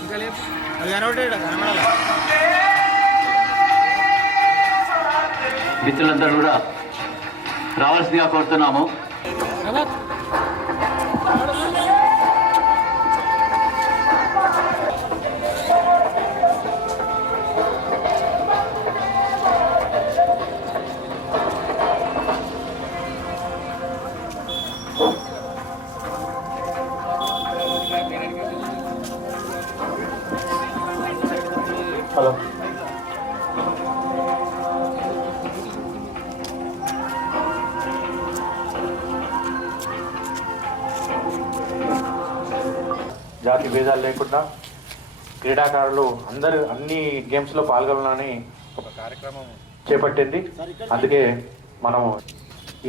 ఇంకా అది మిత్రులందరూ కూడా రావాల్సిందిగా కోరుతున్నాము జాతి భేదాలు లేకుండా క్రీడాకారులు అందరూ అన్ని గేమ్స్లో పాల్గొనాలని ఒక కార్యక్రమం. చేపట్టింది. అందుకే మనం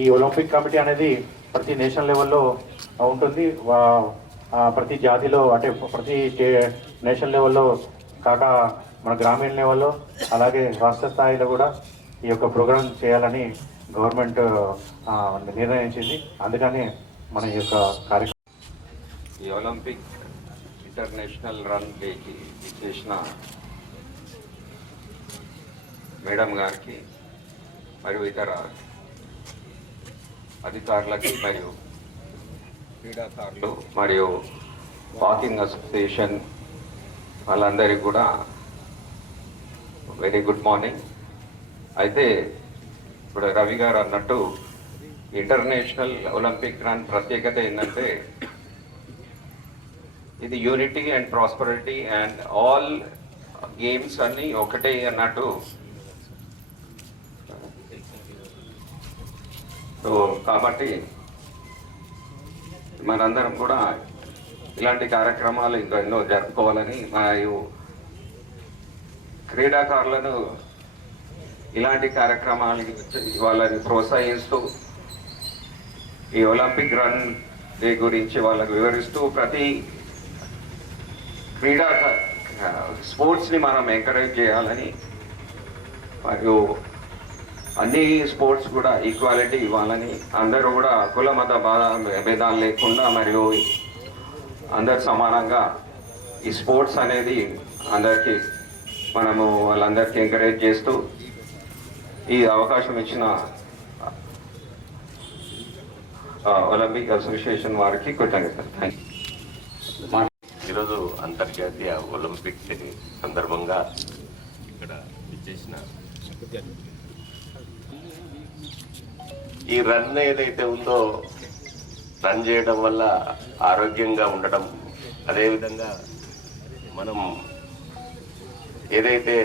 ఈ ఒలింపిక్ కమిటీ అనేది ప్రతి నేషనల్ లెవెల్లో ఉంటుంది. ప్రతి జాతిలో అంటే ప్రతి స్టే నేషనల్ లెవెల్లో కాక మన గ్రామీణ లెవెల్లో అలాగే రాష్ట్ర స్థాయిలో కూడా ఈ యొక్క ప్రోగ్రాం చేయాలని గవర్నమెంట్ నిర్ణయించింది. అందుకని మన ఈ యొక్క కార్యక్రమం. ఈ ఒలింపిక్ ఇంటర్నేషనల్ రన్ డేకి చేసిన మేడం గారికి మరియు ఇతర అధికారులకి మరియు క్రీడాకారులు మరియు వాకింగ్ అసోసియేషన్ వాళ్ళందరికీ కూడా వెరీ గుడ్ మార్నింగ్. అయితే ఇప్పుడు రవి గారు అన్నట్టు ఇంటర్నేషనల్ ఒలింపిక్ రన్ ప్రత్యేకత ఏంటంటే ఇది unity and prosperity and all games అన్ని ఒకటే అన్నట్టు. సో కాబట్టి మనందరం కూడా ఇలాంటి కార్యక్రమాలు ఇంకా ఎన్నో జరుపుకోవాలని మరియు క్రీడాకారులను ఇలాంటి కార్యక్రమాలకి వాళ్ళని ప్రోత్సహిస్తూ ఈ ఒలింపిక్ రన్ డే గురించి వాళ్ళకు వివరిస్తూ ప్రతి క్రీడా స్పోర్ట్స్ని మనం ఎంకరేజ్ చేయాలని మరియు అన్ని స్పోర్ట్స్ కూడా ఈక్వాలిటీ ఇవ్వాలని అందరూ కూడా కుల మత బాధ భేదాలు లేకుండా మరియు అందరు సమానంగా ఈ స్పోర్ట్స్ అనేది అందరికీ మనము వాళ్ళందరికీ ఎంకరేజ్ చేస్తూ ఈ అవకాశం ఇచ్చిన ఒలింపిక్ అసోసియేషన్ వారికి కృతజ్ఞతలు. థ్యాంక్ యూ అంతర్జాతీయ ఒలింపిక్ డే సందర్భంగా ఇక్కడ ఇచ్చేసిన ఈ రన్ ఏదైతే ఉందో రన్ చేయడం వల్ల ఆరోగ్యంగా ఉండడం అదేవిధంగా మనం ఏదైతే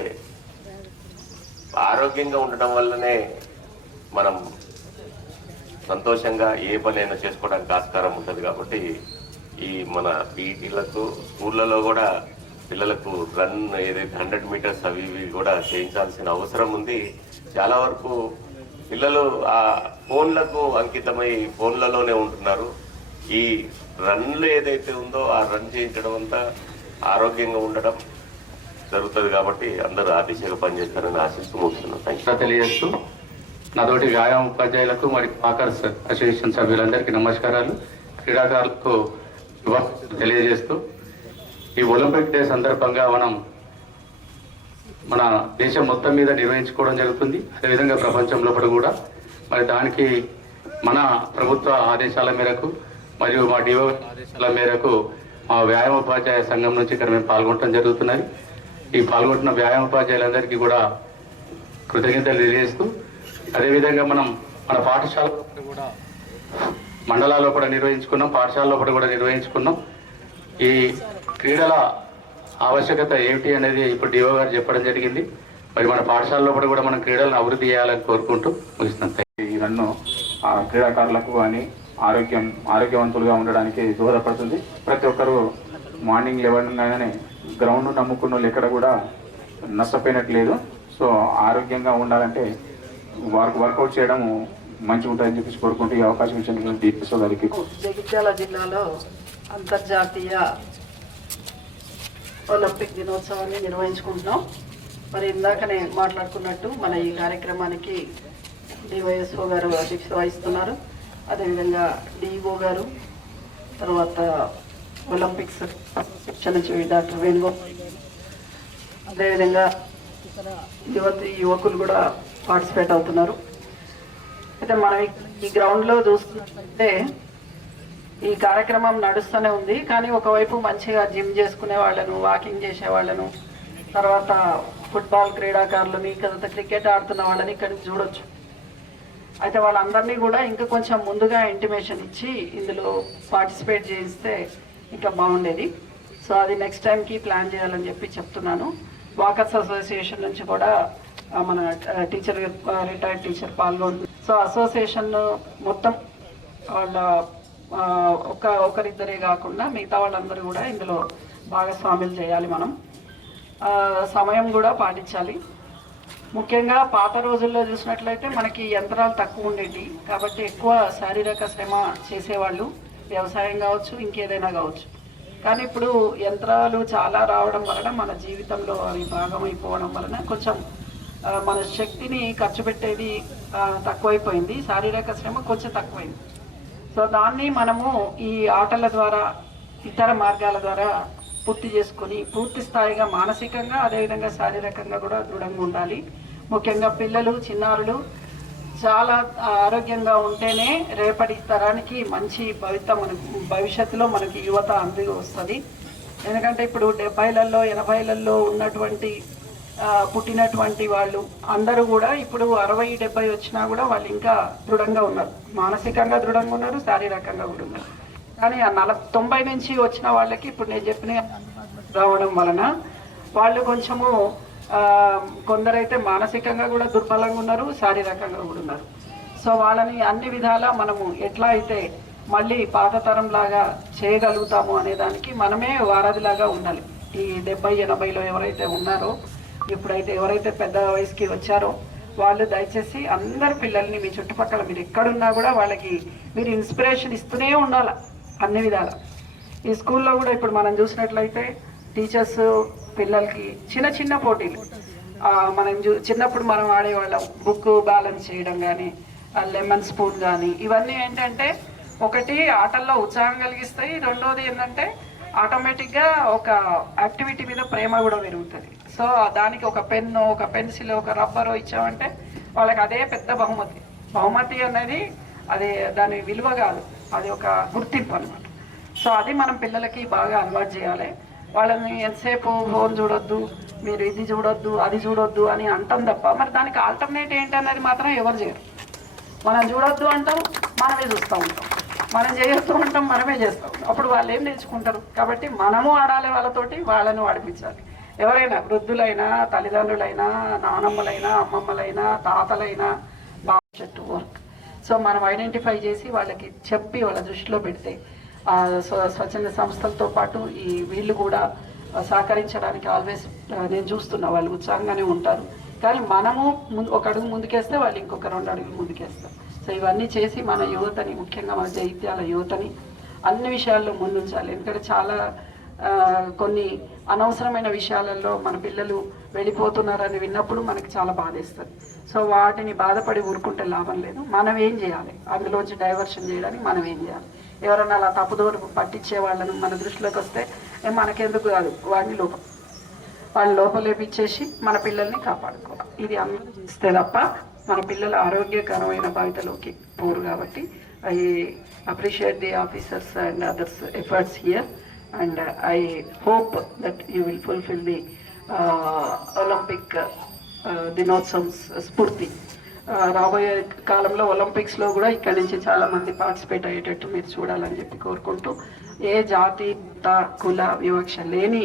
ఆరోగ్యంగా ఉండడం వల్లనే మనం సంతోషంగా ఏ పనైనా చేసుకోవడానికి ఆస్కారం ఉంటుంది కాబట్టి ఈ మన పీటీలకు స్కూళ్ళలో కూడా పిల్లలకు రన్ ఏదైతే హండ్రెడ్ మీటర్స్ అవి ఇవి కూడా చేయించాల్సిన అవసరం ఉంది. చాలా వరకు పిల్లలు ఆ ఫోన్లకు అంకితమై ఫోన్లలోనే ఉంటున్నారు. ఈ రన్లు ఏదైతే ఉందో ఆ రన్ చేయించడం అంతా ఆరోగ్యంగా ఉండడం జరుగుతుంది కాబట్టి అందరూ ఆ దిశగా పనిచేస్తారని ఆశిస్తూ ముగిస్తున్నాం థ్యాంక్ యూ తెలియజేస్తూ నాతోటి వ్యాయామ ఉపాధ్యాయులకు మరి వాకర్స్ అసోసియేషన్ సభ్యులందరికీ నమస్కారాలు. క్రీడాకారులకు తెలియజేస్తూ ఈ ఒలింపిక్ డే సందర్భంగా మనం మన దేశం మొత్తం మీద నిర్వహించుకోవడం జరుగుతుంది. అదేవిధంగా ప్రపంచం లోపల కూడా. మరి దానికి మన ప్రభుత్వ ఆదేశాల మేరకు మరియు మా డిఓ ఆదేశాల మేరకు మా వ్యాయామోపాధ్యాయ సంఘం నుంచి ఇక్కడ మేము పాల్గొనడం జరుగుతున్నది. ఈ పాల్గొంటున్న వ్యాయామోపాధ్యాయులందరికీ కూడా కృతజ్ఞతలు తెలియజేస్తూ అదేవిధంగా మనం మన పాఠశాల కూడా మండలాల్లో కూడా నిర్వహించుకున్నాం పాఠశాలలో కూడా నిర్వహించుకున్నాం. ఈ క్రీడల ఆవశ్యకత ఏమిటి అనేది ఇప్పుడు డిఓ గారు చెప్పడం జరిగింది. మరి మన పాఠశాలలో కూడా మనం క్రీడలను అభివృద్ధి చేయాలని కోరుకుంటూ ముగిస్తున్నాం. ఈ రన్ను క్రీడాకారులకు కానీ ఆరోగ్యం ఆరోగ్యవంతులుగా ఉండడానికి దోహదపడుతుంది. ప్రతి ఒక్కరు మార్నింగ్ లేవగానే గ్రౌండ్ నమ్ముకున్న వాళ్ళు ఎక్కడ కూడా నష్టపోయినట్లేదు. సో ఆరోగ్యంగా ఉండాలంటే వర్క్ వర్కౌట్ చేయడము మంచిగా ఉంటాయని చెప్పేసి కోరుకుంటూ ఈ అవకాశం ఇచ్చిన గారికి జగిత్యాల జిల్లాలో అంతర్జాతీయ ఒలింపిక్ దినోత్సవాన్ని నిర్వహించుకుంటున్నాం. మరి ఇందాకనే మాట్లాడుకున్నట్టు మన ఈ కార్యక్రమానికి డివైఎస్ఓ గారు అధ్యక్షత వహిస్తున్నారు. అదేవిధంగా డిఈఓ గారు తర్వాత ఒలింపిక్స్ శిక్షణ నుంచి డాక్టర్ వేణుగోపాల్ గారు. అదేవిధంగా యువతి యువకులు కూడా పార్టిసిపేట్ అవుతున్నారు. అయితే మనం ఈ- గ్రౌండ్లో చూస్తున్నట్లయితే ఈ కార్యక్రమం నడుస్తూనే ఉంది. కానీ ఒకవైపు మంచిగా జిమ్ చేసుకునే వాళ్ళను వాకింగ్ చేసే వాళ్ళను తర్వాత ఫుట్బాల్ క్రీడాకారులని తర్వాత క్రికెట్ ఆడుతున్న వాళ్ళని ఇక్కడ చూడొచ్చు. అయితే వాళ్ళందరినీ కూడా ఇంకా కొంచెం ముందుగా ఇంటిమేషన్ ఇచ్చి ఇందులో పార్టిసిపేట్ చేయిస్తే ఇంకా బాగుండేది. సో అది నెక్స్ట్ టైంకి ప్లాన్ చేయాలని చెప్పి చెప్తున్నాను. వాకర్స్ అసోసియేషన్ నుంచి కూడా మన టీచర్ రిటైర్డ్ టీచర్ పాల్గొంటున్నారు. సో అసోసియేషన్ మొత్తం వాళ్ళ ఒక ఒకరిద్దరే కాకుండా మిగతా వాళ్ళందరూ కూడా ఇందులో భాగస్వామ్యం చేయాలి మనం. సమయం కూడా పాటించాలి. ముఖ్యంగా పాత రోజుల్లో చూసినట్లయితే మనకి యంత్రాలు తక్కువ ఉండేవి కాబట్టి ఎక్కువ శారీరక శ్రమ చేసేవాళ్ళు వ్యవసాయం కావచ్చు ఇంకేదైనా కావచ్చు. కానీ ఇప్పుడు యంత్రాలు చాలా రావడం వలన మన జీవితంలో అవి భాగమైపోవడం వలన కొంచెం మన శక్తిని ఖర్చు పెట్టేది తక్కువైపోయింది. శారీరక శ్రమ కొంచెం తక్కువైంది. సో దాన్ని మనము ఈ ఆటల ద్వారా ఇతర మార్గాల ద్వారా పూర్తి చేసుకొని పూర్తి స్థాయిగా మానసికంగా అదేవిధంగా శారీరకంగా కూడా దృఢంగా ఉండాలి. ముఖ్యంగా పిల్లలు చిన్నారులు చాలా ఆరోగ్యంగా ఉంటేనే రేపటి తరానికి మంచి భవిత మనకు భవిష్యత్తులో మనకి యువత అంది వస్తుంది. ఎందుకంటే ఇప్పుడు డెబ్బైలలో ఎనభైలలో ఉన్నటువంటి పుట్టినటువంటి వాళ్ళు. అందరూ కూడా ఇప్పుడు అరవై డెబ్బై వచ్చినా కూడా వాళ్ళు ఇంకా దృఢంగా ఉన్నారు. మానసికంగా దృఢంగా ఉన్నారు శారీరకంగా కూడా ఉన్నారు. కానీ ఆ నల తొంభై నుంచి వచ్చిన వాళ్ళకి ఇప్పుడు నేను చెప్పిన రావడం వలన వాళ్ళు కొంచెము కొందరైతే మానసికంగా కూడా దుర్బలంగా ఉన్నారు శారీరకంగా కూడా ఉన్నారు. సో వాళ్ళని అన్ని విధాలా మనము ఎట్లా అయితే మళ్ళీ పాత తరం లాగా చేయగలుగుతాము అనే దానికి మనమే వారధిలాగా ఉండాలి. ఈ డెబ్బై ఎనభైలో ఎవరైతే ఉన్నారో ఇప్పుడైతే ఎవరైతే పెద్ద వయసుకి వచ్చారో వాళ్ళు దయచేసి అందరు పిల్లల్ని మీ చుట్టుపక్కల మీరు ఎక్కడున్నా కూడా వాళ్ళకి మీరు ఇన్స్పిరేషన్ ఇస్తూనే ఉండాలి అన్ని విధాల. ఈ స్కూల్లో కూడా ఇప్పుడు మనం చూసినట్లయితే టీచర్స్ పిల్లలకి చిన్న చిన్న పోటీలు. మనం చూ చిన్నప్పుడు మనం ఆడేవాళ్ళం బుక్ బ్యాలెన్స్ చేయడం కానీ లెమన్ స్పూన్ కానీ ఇవన్నీ ఏంటంటే ఒకటి ఆటల్లో ఉత్సాహం కలిగిస్తాయి రెండోది ఏంటంటే ఆటోమేటిక్గా ఒక యాక్టివిటీ మీద ప్రేమ కూడా పెరుగుతుంది. సో దానికి ఒక పెన్ను ఒక పెన్సిల్ ఒక రబ్బరు ఇచ్చామంటే వాళ్ళకి అదే పెద్ద బహుమతి. బహుమతి అనేది అది దాని విలువ కాదు. అది ఒక గుర్తింపు అనమాట సో అది మనం పిల్లలకి బాగా అలవాటు చేయాలి. వాళ్ళని ఎంతసేపు ఫోన్ చూడొద్దు మీరు ఇది చూడొద్దు అది చూడొద్దు అని అంటాం తప్ప మరి దానికి ఆల్టర్నేట్ ఏంటి అనేది మాత్రం ఎవరు చేయరు. మనం చూడొద్దు అంటాం మనమే చూస్తూ ఉంటాం. మనం చేయొద్దు అంటాం మనమే చేస్తాం అప్పుడు వాళ్ళు ఏం నేర్చుకుంటారు? కాబట్టి మనము ఆడాలి వాళ్ళతోటి వాళ్ళను ఆడిపించాలి. ఎవరైనా వృద్ధులైనా తల్లిదండ్రులైనా నానమ్మలైనా అమ్మమ్మలైనా తాతలైనా భవిష్యత్తు వర్క్ సో మనం ఐడెంటిఫై చేసి వాళ్ళకి చెప్పి వాళ్ళ దృష్టిలో పెడితే స్వ- స్వచ్ఛంద సంస్థలతో పాటు ఈ వీళ్ళు కూడా సహకరించడానికి ఆల్వేస్ నేను చూస్తున్నా వాళ్ళు ఉత్సాహంగానే ఉంటారు. కానీ మనము ముందు ఒక అడుగు ముందుకేస్తే వాళ్ళు ఇంకొక రెండు అడుగులు ముందుకేస్తారు. సో ఇవన్నీ చేసి మన యువతని ముఖ్యంగా మన జైత్యాల యువతని అన్ని విషయాల్లో ముందుంచాలి. ఎందుకంటే చాలా కొన్ని అనవసరమైన విషయాలలో మన పిల్లలు వెళ్ళిపోతున్నారని విన్నప్పుడు మనకి చాలా బాధేస్తుంది. సో వాటిని బాధపడి ఊరుకుంటే లాభం లేదు. మనం ఏం చేయాలి? అందులోంచి డైవర్షన్ చేయడానికి మనం ఏం చేయాలి? ఎవరన్నా అలా తప్పుదోరు పట్టించే వాళ్ళను మన దృష్టిలోకి వస్తే మనకెందుకు కాదు? వాడిని లోపం. వాళ్ళ లోపలేపిచ్చేసి మన పిల్లల్ని కాపాడుకోవాలి ఇది అందరూ చేస్తే తప్ప మన పిల్లల ఆరోగ్యకరమైన భవితలోకి పోరు కాబట్టి I appreciate the officers and others efforts here and I hope that you will fulfil the Olympic దినోత్సవం స్ఫూర్తి రాబోయే కాలంలో ఒలింపిక్స్లో కూడా ఇక్కడి నుంచి చాలామంది పార్టిసిపేట్ అయ్యేటట్టు మీరు చూడాలని చెప్పి కోరుకుంటూ ఏ జాతి మత, కుల వివక్ష లేని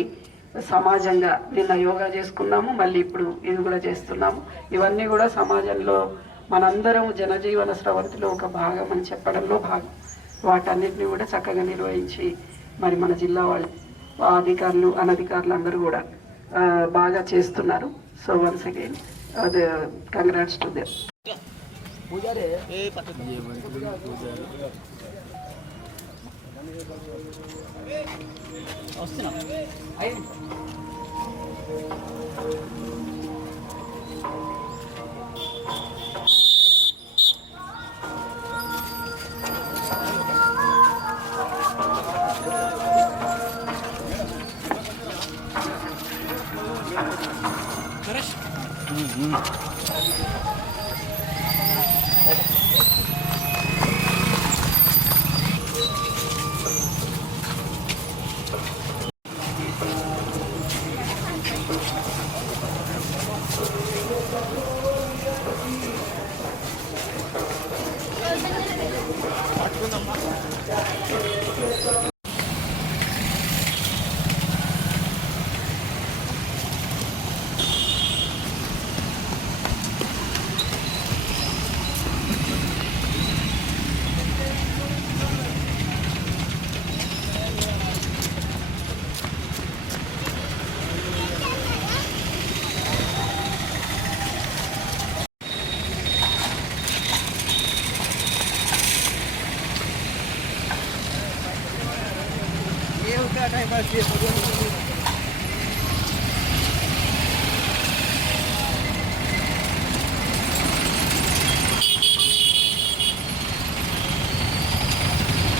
సమాజంగా నిన్న యోగా చేసుకున్నాము మళ్ళీ ఇప్పుడు ఇది కూడా చేస్తున్నాము. ఇవన్నీ కూడా సమాజంలో మనందరం జనజీవన స్రవంతిలో ఒక భాగం అని చెప్పడంలో భాగం. వాటన్నిటిని కూడా చక్కగా నిర్వహించి మరి మన జిల్లా వాళ్ళు అధికారులు అనధికారులు అందరూ కూడా బాగా చేస్తున్నారు. సో వన్స్ అగైన్ అదే కంగ్రాట్స్ టు దేవ్ వస్తున్నా Así es,